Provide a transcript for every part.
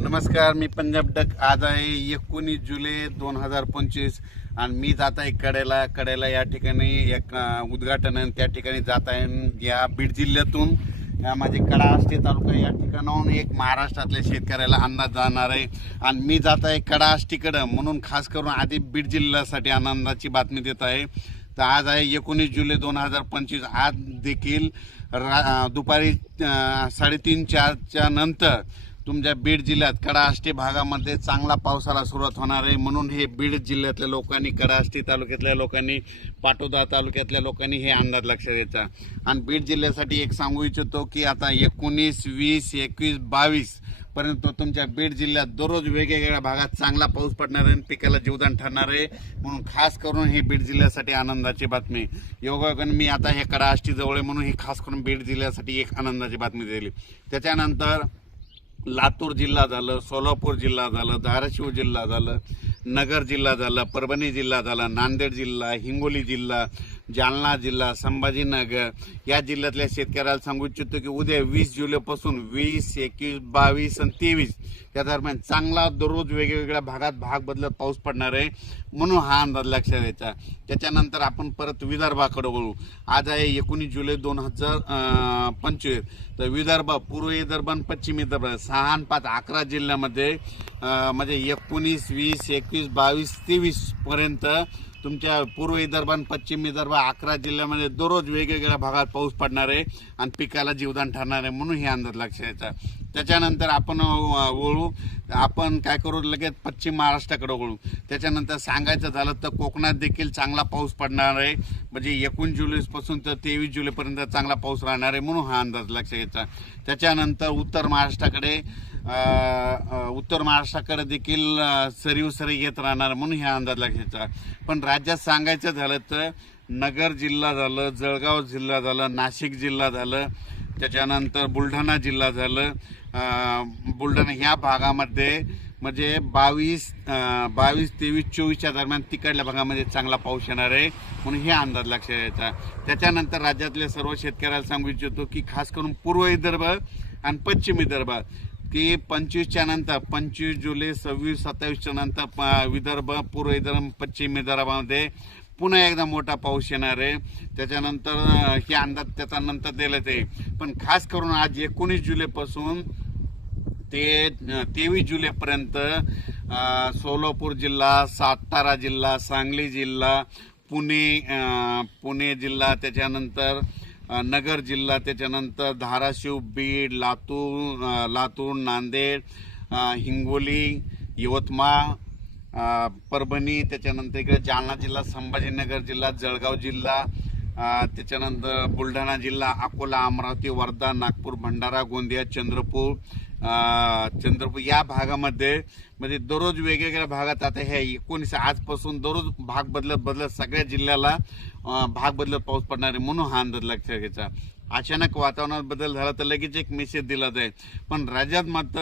नमस्कार, मी पंजाब डक. आज आहे 19 जुलै 2025 आणि मी जात आहे कडेला या ठिकाणी एक उद्घाटन आहे. त्या ठिकाणी जात आहे या बीड जिल्ह्यातून या माझे कडा आष्टे तालुका या ठिकाणाहून एक महाराष्ट्रातल्या शेतकऱ्याला अंदाज जाणार आहे आणि मी जात आहे कडा आष्टीकडं, म्हणून खास करून आधी बीड जिल्ह्यासाठी आनंदाची बातमी देत आहे. तर आज आहे 19 जुलै 2025. आज देखील दुपारी 3:30-4च्या नंतर तुमच्या बीड जिल्ह्यात कडा आष्टी भागामध्ये चांगला पावसाला सुरुवात होणार आहे. म्हणून हे बीड जिल्ह्यातल्या लोकांनी, कडा आष्टी तालुक्यातल्या लोकांनी, पाटोदा तालुक्यातल्या लोकांनी हे अंदाज लक्षात घ्यायचा. आणि बीड जिल्ह्यासाठी एक सांगू इच्छितो की आता 19, 20, 21, 22 पर्यंत तुमच्या बीड जिल्ह्यात दररोज वेगवेगळ्या भागात चांगला पाऊस पडणार आहे, पिकाला जीवदान ठरणार आहे. म्हणून खास करून हे बीड जिल्ह्यासाठी आनंदाची बातमी. योगायोगाने मी आता हे कडा आष्टी जवळ आहे म्हणून ही खास करून बीड जिल्ह्यासाठी एक आनंदाची बातमी दिली. त्याच्यानंतर लातूर जिल्हा झालं, सोलापूर जिल्हा झालं, धाराशिव जिल्हा झालं, नगर जिल्हा झालं, परभणी जिल्हा झाला, नांदेड जिल्हा, हिंगोली जिल्हा, जालना जिल्हा, संभाजीनगर या जिल्ह्यातल्या शेतकऱ्याला सांगू इच्छितो की उद्या 20 जुलैपासून 20, 21, 22 आणि 23 या दरम्यान चांगला दररोज वेगवेगळ्या भागात भाग बदलत पाऊस पडणार आहे. म्हणून हा अंदाज लक्षात घ्यायचा. त्याच्यानंतर आपण परत विदर्भाकडे वळू. आज आहे 19 जुलै 2025. तर विदर्भ, पूर्व विदर्भ आणि पश्चिम विदर्भ 6 आणि 5 11 जिल्ह्यामध्ये म्हणजे 19, 20, 21, 22, 23 पर्यंत तुमच्या पूर्व विदर्भ आणि पश्चिम विदर्भ 11 जिल्ह्यामध्ये दररोज वेगवेगळ्या भागात पाऊस पडणार आहे आणि पिकाला जीवदान ठरणार आहे. म्हणून हे अंदाज लक्षात घ्यायचा. त्याच्यानंतर आपण आपण काय करू, लगेच पश्चिम महाराष्ट्राकडे वळू. त्याच्यानंतर सांगायचं झालं तर कोकणात देखील चांगला पाऊस पडणार आहे. म्हणजे 19 जुलैपासून तर 23 जुलैपर्यंत चांगला पाऊस राहणार आहे. म्हणून हा अंदाज लक्षात घ्यायचा. त्याच्यानंतर उत्तर महाराष्ट्राकडे देखील सरी येत राहणार. म्हणून हा अंदाज लक्षात. पण राज्यात सांगायचं झालं तर नगर जिल्हा झालं, जळगाव जिल्हा झालं, नाशिक जिल्हा झालं, त्याच्यानंतर बुलढाणा जिल्हा झालं. बुलढाणा ह्या भागामध्ये म्हणजे 22, 23, 24च्या दरम्यान तिकडल्या भागामध्ये चांगला पाऊस येणार आहे. म्हणून हे अंदाज लक्षात घ्यायचा. त्याच्यानंतर राज्यातल्या सर्व शेतकऱ्याला सांगू इच्छितो की खास करून पूर्व विदर्भ आणि पश्चिम विदर्भ की 25च्या नंतर 25 जुलै, 26, 27च्या नंतर विदर्भ, पूर्व विदर्भ, पश्चिम विदर्भामध्ये पुन्हा एकदा मोठा पाऊस येणार आहे. त्याच्यानंतर हे अंदाज त्याचा नंतर दिलेच आहे. पण खास करून आज 19 जुलैपासून ते 23 जुलैपर्यंत सोलापूर जिल्हा, सातारा जिल्हा, सांगली जिल्हा, पुणे जिल्हा, त्याच्यानंतर नगर जिल्हा, त्याच्यानंतर धाराशिव, बीड, लातूर, नांदेड, हिंगोली, यवतमाळ, परभणी, त्याच्यानंतर इकडे जालना जिल्हा, संभाजीनगर जिल्हा, जळगाव जिल्हा, त्याच्यानंतर बुलढाणा जिल्हा, अकोला, अमरावती, वर्धा, नागपूर, भंडारा, गोंदिया, चंद्रपूर या भागामध्ये म्हणजे दररोज वेगवेगळ्या भागात आता ह्या 19 आजपासून दररोज भाग बदलत सगळ्या जिल्ह्याला भाग बदलत पाऊस पडणार आहे. म्हणून हा अंदाज लक्षात घ्यायचा. अचानक वातावरणात बदल झाला तर लगेच एक मेसेज दिला जाईल. पण राज्यात मात्र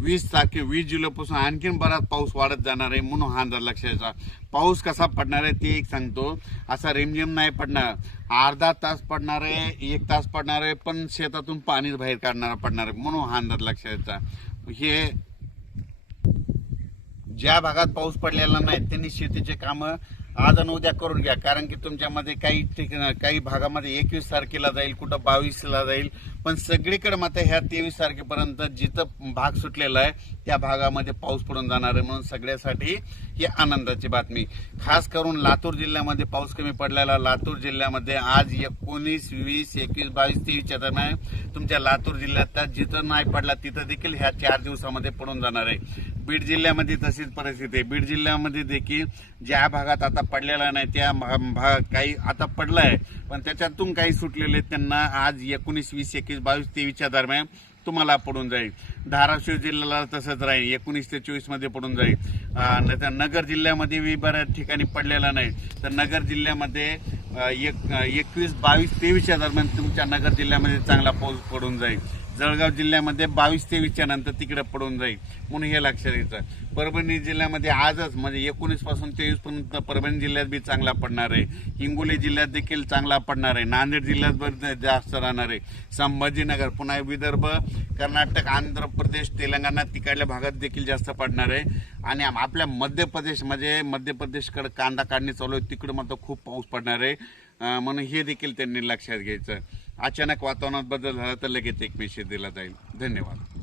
20 जुलैपासून आणखीन बराच पाऊस वाढत जाणार आहे. म्हणून हा अंदाज लक्षात घ्यायचा. पाऊस कसा पडणार आहे ते एक सांगतो. असा रिमझिम नाही पडणार, अर्धा तास पडणार आहे, 1 तास पडणार आहे, पण शेतातून पाणी बाहेर पडणार आहे. म्हणून हा अंदाज लक्षात घ्यायचा. हे ज्या भागात पाऊस पडलेला नाही त्यांनी शेतीचे कामं आज आणि उद्या करून घ्या. कारण की तुमच्यामध्ये काही भागामध्ये 21 तारखेला जाईल, कुठं 22ला जाईल, पण सगळीकडे मात्र ह्या 23 तारखेपर्यंत जिथं भाग सुटलेला आहे त्या भागामध्ये पाऊस पडून जाणार आहे. म्हणून सगळ्यासाठी ही आनंदाची बातमी. खास करून लातूर जिल्ह्यामध्ये पाऊस कमी पडलेला. लातूर जिल्ह्यामध्ये आज 19, 20, 21, 22, 23च्या दरम्यान तुमच्या लातूर जिल्ह्यात जिथं नाही पडला तिथं देखील ह्या 4 दिवसामध्ये पडून जाणार आहे. बीड जिल्ह्यामध्ये तशीच परिस्थिती आहे. बीड जिल्ह्यामध्ये देखील ज्या भागात आता पडलेला नाही त्या भाग काही आता पडला आहे, पण त्याच्यातून काही सुटलेले त्यांना आज 19, 20, 21, 22, 23च्या दरम्यान तुम्हाला पडून जाईल. धाराशिव जिल्ह्याला तसंच राहील, 19 ते 24 मध्ये पडून जाईल. नाहीतर नगर जिल्ह्यामध्ये बऱ्याच ठिकाणी पडलेला नाही, तर नगर जिल्ह्यामध्ये 21, 22, 23च्या दरम्यान तुमच्या नगर जिल्ह्यामध्ये चांगला पाऊस पडून जाईल. जळगाव जिल्ह्यामध्ये 22-23च्या नंतर तिकडे पडून जाईल, म्हणून हे लक्षात घ्यायचं. परभणी जिल्ह्यामध्ये आजच म्हणजे 19 पासून 23 पर्यंत परभणी जिल्ह्यात बी चांगला पडणार आहे. हिंगोली जिल्ह्यात देखील चांगला पडणार आहे. नांदेड जिल्ह्यात बरं जास्त राहणार आहे. संभाजीनगर, पुन्हा विदर्भ, कर्नाटक, आंध्र प्रदेश, तेलंगणा तिकडल्या भागात देखील जास्त पडणार आहे. आणि आपल्या मध्य प्रदेश म्हणजे मध्य प्रदेशकडे कांदा काढणी चालू आहे, तिकडे मात्र खूप पाऊस पडणार आहे. म्हणून हे देखील त्यांनी लक्षात घ्यायचं. अचानक वातावरणात बदल झाला तर लगेच एक मेसेज दिला जाईल. धन्यवाद.